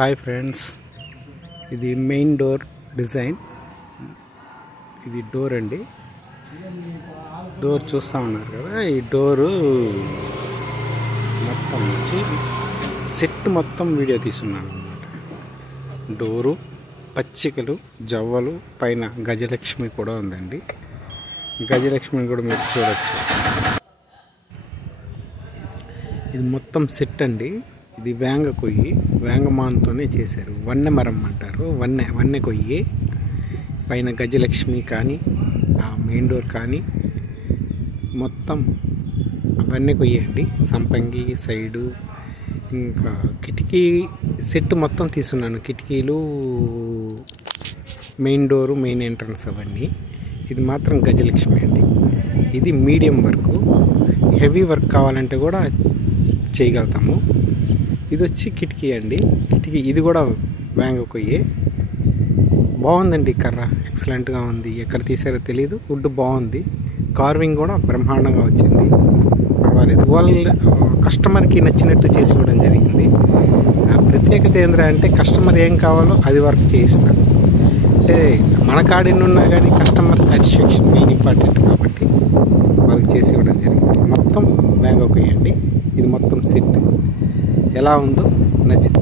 Hi friends, ఇది main door design. ఇది door అండి. డోర్ చూస్తూ ఉన్నారు కదా, ఈ డోరు మొత్తం వచ్చి సెట్ మొత్తం వీడియో తీసుకున్నాను అనమాట. డోరు, పచ్చికలు, జవ్వలు, పైన గజలక్ష్మి కూడా ఉందండి. గజలక్ష్మిని కూడా మీరు చూడవచ్చు. ఇది మొత్తం సెట్ అండి. ఇది వేంగ కొయ్యి, వేంగమాన్తోనే చేశారు. వన్నె మరం అంటారు, వన్నె కొయ్యి. పైన గజలక్ష్మి కానీ, ఆ మెయిన్ డోర్ కానీ మొత్తం వన్నె కొయ్యి అండి. సంపంగి సైడు, ఇంకా కిటికీ సెట్ మొత్తం తీసుకున్నాను. కిటికీలు, మెయిన్ డోరు, మెయిన్ ఎంట్రన్స్ అవన్నీ. ఇది మాత్రం గజలక్ష్మి అండి. ఇది మీడియం వర్క్. హెవీ వర్క్ కావాలంటే కూడా చేయగలుగుతాము. ఇది వచ్చి కిటికీ అండి. కిటికీ ఇది కూడా వేంగ కొయ్యే. బాగుందండి. కర్ర ఎక్సలెంట్గా ఉంది. ఎక్కడ తీసారో తెలియదు. వుడ్ బాగుంది. కార్వింగ్ కూడా బ్రహ్మాండంగా వచ్చింది. పర్వాలేదు. వాళ్ళ కస్టమర్కి నచ్చినట్టు చేసి ఇవ్వడం జరిగింది. ప్రత్యేకత ఏంద్రా అంటే కస్టమర్ ఏం కావాలో అది వర్క్ చేయిస్తాను. అంటే మన కాడిని ఉన్నా కానీ కస్టమర్ సాటిస్ఫాక్షన్ మెయిన్ ఇంపార్టెంట్ కాబట్టి వాళ్ళకి చేసి ఇవ్వడం జరిగింది. మొత్తం వేంగ కొయ్యండి. ఇది మొత్తం సెట్ ఎలా ఉందో నచ్చింది.